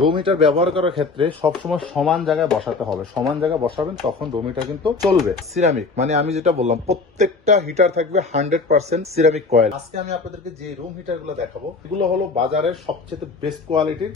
Room heater ব্যবহার করার ক্ষেত্রে সবসময় সমান জায়গায় বসাতে হবে। সমান জায়গায় বসাবেন, তখন রুম হিটার কিন্তু চলবে। সিরামিক মানে আমি যেটা বললাম, প্রত্যেকটা হিটার থাকবে 100% সিরামিক কয়েল। আজকে আমি আপনাদেরকে যে রুম হিটার গুলো দেখাবো, এগুলো হলো বাজারের সবচেয়ে বেস্ট কোয়ালিটির।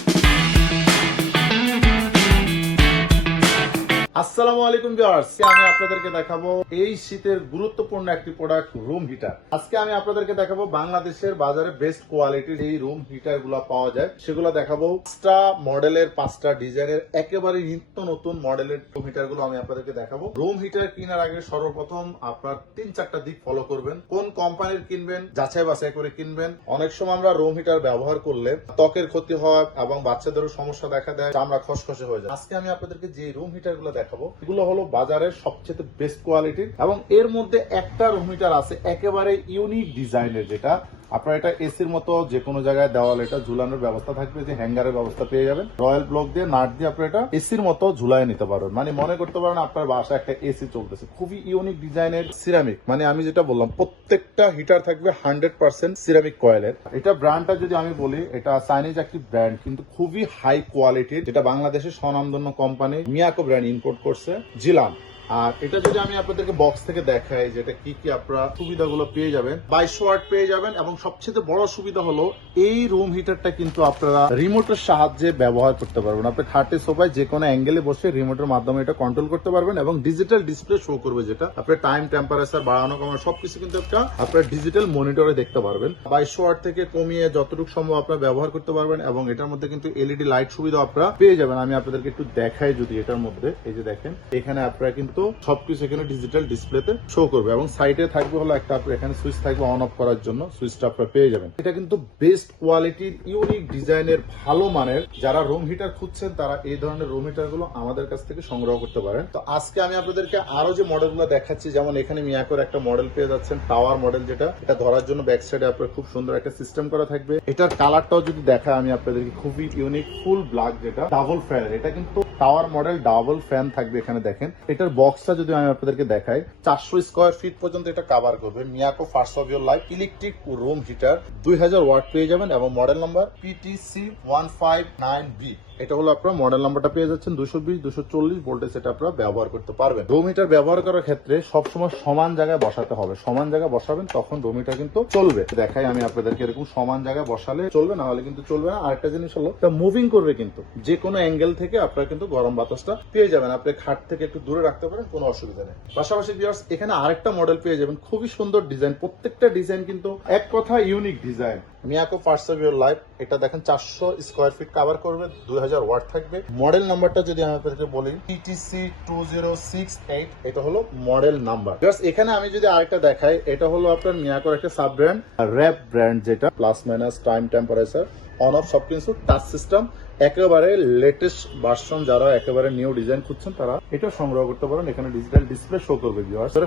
আসসালামু আলাইকুম ভিউয়ার্স, আমি আপনাদেরকে দেখাবো এই শীতের গুরুত্বপূর্ণ একটি প্রোডাক্ট, রুম হিটার। আজকে আমি আপনাদেরকে দেখাবো বাংলাদেশের বাজারে বেস্ট কোয়ালিটির এই রুম হিটার গুলো পাওয়া যায়, সেগুলো দেখাবো। 5টা মডেলের, 5টা ডিজাইনের, একেবারে নিত্য নতুন মডেলের রুম হিটার গুলো আমি আপনাদেরকে দেখাবো। রুম হিটার কেনার আগে সর্বপ্রথম আপনার 3-4টা দিক ফলো করবেন। কোন কোম্পানির কিনবেন যাচাই বাছাই করে কিনবেন। অনেক সময় আমরা রুম হিটার ব্যবহার করলে ত্বকের ক্ষতি হয় এবং বাচ্চাদেরও সমস্যা দেখা দেয়, চামড়া খসখসে হয়ে যায়। আজকে আমি আপনাদেরকে যে রুম হিটার গুলো দেখাবো, এগুলো হলো বাজারের সবচেয়ে বেস্ট কোয়ালিটির, এবং এর মধ্যে একটা রুম হিটার আছে একেবারে ইউনিক ডিজাইনের, যেটা আপনার এটা এসির মতো যে কোনো জায়গায় দেওয়ালে এটা ঝুলানোর ব্যবস্থা থাকবে, যে হ্যাঙ্গারের ব্যবস্থা পেয়ে যাবেন। রয়্যাল ব্লক দিয়ে নাট দিয়ে আপনার এটা এসির মতো ঝুলাই নিতে পারবেন। মানে মনে করতে পারেন আপনার বাসায় একটা এসি চলতেছে। খুবই ইউনিক ডিজাইনের সিরামিক, মানে আমি যেটা বললাম, প্রত্যেকটা হিটার থাকবে 100% সিরামিক কয়েলের। এটা ব্র্যান্ডটা যদি আমি বলি, এটা চাইনিজ একটি ব্র্যান্ড, কিন্তু খুবই হাই কোয়ালিটির, যেটা বাংলাদেশের স্বনামধন্য কোম্পানি মিয়াকো ব্র্যান্ড ইম্পোর্ট করছে, জিলান। আর এটা যদি আমি আপনাদেরকে বক্স থেকে দেখাই, যেটা কি কি আপনারা সুবিধাগুলো পেয়ে যাবেন, 22 ওয়াট পেয়ে যাবেন, এবং সবচেয়ে বড় সুবিধা হলো এই রুম হিটারটা কিন্তু আপনারা রিমোটের সাহায্যে ব্যবহার করতে পারবেন। আপনি খাটে সোফায় যে কোনো অ্যাঙ্গেলে বসে রিমোটের মাধ্যমে এটা কন্ট্রোল করতে পারবেন, এবং ডিজিটাল ডিসপ্লে শো করবে, যেটা আপনার টাইম, টেম্পারেচার বাড়ানো কমানো সবকিছু কিন্তু একটা আপনার ডিজিটাল মনিটরে দেখতে পারবেন। 22 ওয়াট থেকে কমিয়ে যতটুকু সম্ভব আপনারা ব্যবহার করতে পারবেন, এবং এটার মধ্যে কিন্তু এলইডি লাইট সুবিধা আপনারা পেয়ে যাবেন। আমি আপনাদেরকে একটু দেখাই, যদি এটার মধ্যে এই যে দেখেন, এখানে আপনারা কিন্তু সবকিছু এখানে ডিজিটাল ডিসপ্লেতে শো করবে, এবং সাইডে থাকবে হলো একটা আপনার এখানে সুইচ থাকবে অন অফ করার জন্য, সুইচটা আপনারা পেয়ে যাবেন। এটা কিন্তু বেস্ট কোয়ালিটির, ইউনিক ডিজাইনের, ভালো মানের। যারা রুম হিটার খুঁজছেন তারা এই ধরনের রুম হিটার গুলো আমাদের কাছ থেকে সংগ্রহ করতে পারেন। তো আজকে আমি আপনাদেরকে আরো যে মডেলগুলো দেখাচ্ছি, যেমন এখানে মিয়াকোর একটা মডেল পেয়ে যাচ্ছেন, টাওয়ার মডেল, যেটা এটা ধরার জন্য ব্যাক সাইডে আপনার খুব সুন্দর একটা সিস্টেম করা থাকবে। এটার কালারটাও যদি দেখা আমি আপনাদেরকে, খুবই ইউনিক, ফুল ব্ল্যাক, যেটা ডাবল ফ্যান। এটা কিন্তু টাওয়ার মডেল, ডাবল ফ্যান থাকবে। এখানে দেখেন এটার বক্সটা যদি আমি আপনাদেরকে দেখাই, 400 স্কয়ার ফিট পর্যন্ত এটা কভার করবে। Miyako first of your life electric room heater, 2000 watt পেয়ে যাবেন, এবং মডেল নাম্বার PTC159B। এটা হলো আপনার মডেল নাম্বারটা পেয়ে যাচ্ছেন। 220-240 ভোল্টেজ এটা আপনারা ব্যবহার করতে পারবেন। রুম হিটার ব্যবহার করার ক্ষেত্রে সবসময় সমান জায়গায় বসাতে হবে। সমান জায়গায় বসাবেন, তখন রুম হিটার কিন্তু চলবে। দেখাই আমি আপনাদেরকে, এরকম সমান জায়গায় বসালে চলবে, না হলে কিন্তু চলবে না। আরেকটা জিনিস হলো, এটা মুভিং করবে, কিন্তু যে কোনো অ্যাঙ্গেল থেকে আপনারা কিন্তু গরম বাতাসটা পেয়ে যাবেন। আপনি খাট থেকে একটু দূরে রাখতে পারেন, কোনো অসুবিধা নেই। পাশাপাশি ভিউয়ার্স, এখানে আরেকটা মডেল পেয়ে যাবেন, খুবই সুন্দর ডিজাইন। প্রত্যেকটা ডিজাইন কিন্তু এক কথা unique design. Miyako first of your life, এটা দেখেন 400 স্কয়ার ফিট কভার করবে, 2000 ওয়াট থাকবে। মডেল নাম্বারটা যদি আমি আপনাদেরকে বলি, PTC2068, এটা হলো মডেল নাম্বার। এখানে আমি যদি আরেকটা দেখাই, এটা হলো আপনার মিয়াকোর একটা সাব ব্র্যান্ড, র্যাপ ব্র্যান্ড, যেটা plus minus time, temperature on of সবকিছু টাচ সিস্টেম, একেবারে লেটেস্ট ভার্সন। যারা একেবারে নিউ ডিজাইন খুঁজছেন তারা এটা সংগ্রহ করতে পারেন। এখানে ডিজিটাল ডিসপ্লে শো করবে।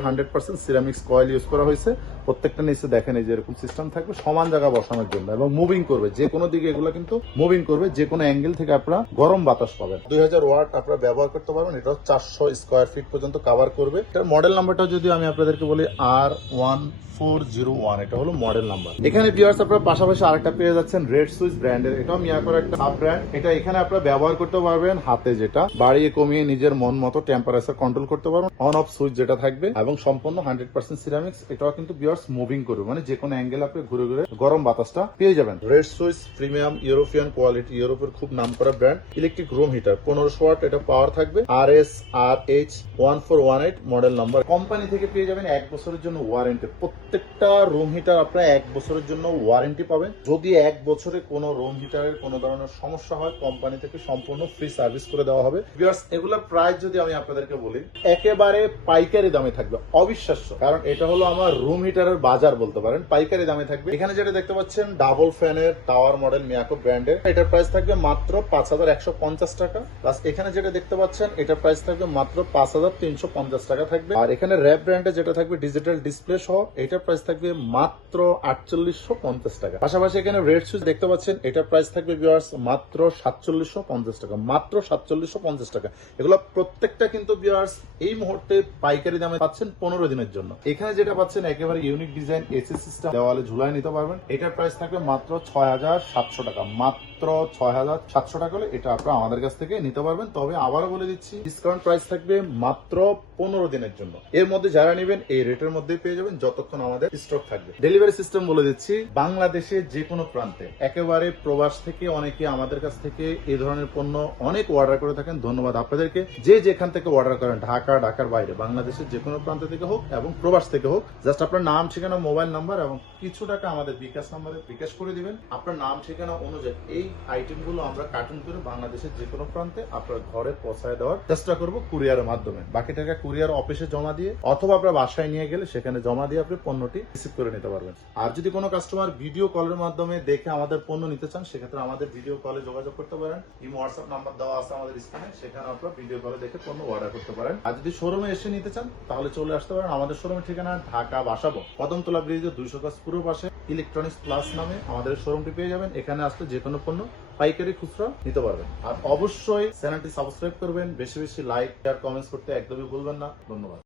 100% সিরামিক্স কয়েল ইউজ করা হয়েছে। প্রত্যেকটা নিচে দেখেন এই যে এরকম সিস্টেম থাকবে সমান জায়গা বসানোর জন্য, এবং মুভিং করবে যে কোনো দিকে, এগুলো কিন্তু মুভিং করবে, যে কোনো অ্যাঙ্গেল থেকে আপনারা গরম বাতাস পাবেন। 2000 ওয়াট আপনারা ব্যবহার করতে পারবেন। এটা 400 স্কয়ার ফিট পর্যন্ত কভার করবে। এটার মডেল নাম্বারটা যদি আমি আপনাদেরকে বলি, R1401, এটা হলো মডেল নাম্বার। এখানে ভিউয়ার্স আপনারা পাশাপাশি আরেকটা পেয়ে যাচ্ছেন, রেড সুইচ ব্র্যান্ডের। এটাও মিয়াকোর একটা সাব ব্র্যান্ড। এটা এখানে আপনারা ব্যবহার করতে পারবেন হাতে, যেটা বাড়িয়ে কমিয়ে নিজের মন মতো টেম্পারেচার কন্ট্রোল করতে পারবেন। অন অফ সুইচ যেটা থাকবে, এবং সম্পূর্ণ 100% সিরামিক্স। এটাও কিন্তু ভিউয়ার্স মুভিং করবে, মানে যে কোনো অ্যাঙ্গেল আপনি ঘুরে ঘুরে গরম বাতাসটা পেয়ে যাবেন। Red switch premium European quality, ইউরোপের খুব নামকরা brand electric room heater, 1500 watt এটা পাওয়ার থাকবে। RSRH1418 model number. কোম্পানি থেকে পেয়ে যাবেন 1 বছরের জন্য ওয়ারেন্টি। প্রত্যেকটা রুম হিটার আপনারা 1 বছরের জন্য ওয়ারেন্টি পাবেন। যদি 1 বছরে কোনো রুম হিটারের কোনো ধরনের সমস্যা হয়, কোম্পানি থেকে সম্পূর্ণ ফ্রি সার্ভিস করে দেওয়া হবে। ভিউয়ার্স, এগুলোর প্রাইস যদি আমি আপনাদেরকে বলি, একেবারে পাইকারি দামে থাকবে, অবিশ্বাস্য। কারণ এটা হলো আমার রুম হিটারের বাজার বলতে পারেন, পাইকারি দামে থাকবে। এখানে যেটা দেখতে পাচ্ছেন, ডাবল ফ্যানের টাওয়ার মডেল মিয়াকো ব্র্যান্ডের, এটার প্রাইস থাকবে মাত্র 5150 টাকা। প্লাস এখানে যেটা দেখতে পাচ্ছেন, এটার প্রাইস থাকবে মাত্র 5350 টাকা থাকবে। আর এখানে র্যাপ ব্র্যান্ডে যেটা থাকবে ডিজিটাল ডিসপ্লে সহ, এটার এটার প্রাইস থাকবে মাত্র 4850 টাকা। পাশাপাশি এখানে রেড শুজ দেখতে পাচ্ছেন, এটার প্রাইস থাকবে ভিউয়ার্স মাত্র 4750 টাকা, মাত্র 4750 টাকা। এগুলো প্রত্যেকটা কিন্তু ভিউয়ার্স এই মুহূর্তে পাইকারি দামে পাচ্ছেন 15 দিনের জন্য। এখানে যেটা পাচ্ছেন একেবারে ইউনিক ডিজাইন এসি সিস্টেম, দেওয়ালে ঝুলাই নিতে পারবেন। এটার প্রাইস থাকবে মাত্র 6700 টাকা, মাত্র 6700 টাকা হলে এটা আপনারা আমাদের কাছ থেকে নিতে পারবেন। তবে আবারও বলে দিচ্ছি, ডিসকাউন্ট প্রাইস থাকবে মাত্র 15 দিনের জন্য। এর মধ্যে যারা নেবেন এই রেটের মধ্যে পেয়ে যাবেন যতক্ষণ আমাদের স্টক থাকবে। ডেলিভারি সিস্টেম বলে দিচ্ছি, বাংলাদেশের যে কোনো প্রান্তে, একেবারে প্রবাস থেকে অনেকে আমাদের কাছ থেকে এই ধরনের পণ্য অনেক অর্ডার করে থাকেন। ধন্যবাদ আপনাদেরকে। যে যেখান থেকে অর্ডার করেন, ঢাকা, ঢাকার বাইরে, বাংলাদেশের যে কোনো প্রান্ত থেকে হোক এবং প্রবাস থেকে হোক, জাস্ট আপনার নাম, ঠিকানা, মোবাইল নাম্বার এবং কিছু টাকা আমাদের বিকাশ নাম্বারে বিকাশ করে দিবেন। আপনার নাম, ঠিকানা অনুযায়ী এই আইটেমগুলো আমরা কার্টুন করে বাংলাদেশের যে কোনো প্রান্তে আপনার ঘরে পৌঁছায় দেওয়ার চেষ্টা করব কুরিয়ারের মাধ্যমে। বাকি টাকা কুরিয়ার অফিসে জমা দিয়ে অথবা আপনার বাসায় নিয়ে গেলে সেখানে জমা দিয়ে আপনি পণ্যটি রিসিভ করে নিতে পারবেন। আর যদি কোনো কাস্টমার ভিডিও কলের মাধ্যমে দেখে আমাদের পণ্য নিতে চান, সেক্ষেত্রে আমাদের ভিডিও কলে যোগাযোগ করতে পারেন। এই হোয়াটসঅ্যাপ নাম্বার দেওয়া আছে আমাদের স্ক্রিনে, সেখানে আপনারা ভিডিও কলে দেখে পণ্য অর্ডার করতে পারেন। আর যদি শোরুমে এসে নিতে চান তাহলে চলে আসতে পারেন। আমাদের শোরুমের ঠিকানা ঢাকা বাসাবো, কদমতলা ব্রিজের 200 গজ পূর্ব পাশে ইলেকট্রনিক্স প্লাস নামে আমাদের শোরুমটি পেয়ে যাবেন। এখানে আসলে যে কোনো পণ্য পাইকারি, খুচরা নিতে পারবেন। আর অবশ্যই চ্যানেলটি সাবস্ক্রাইব করবেন, বেশি বেশি লাইক, শেয়ার, কমেন্টস করতে একদমই ভুলবেন না। ধন্যবাদ।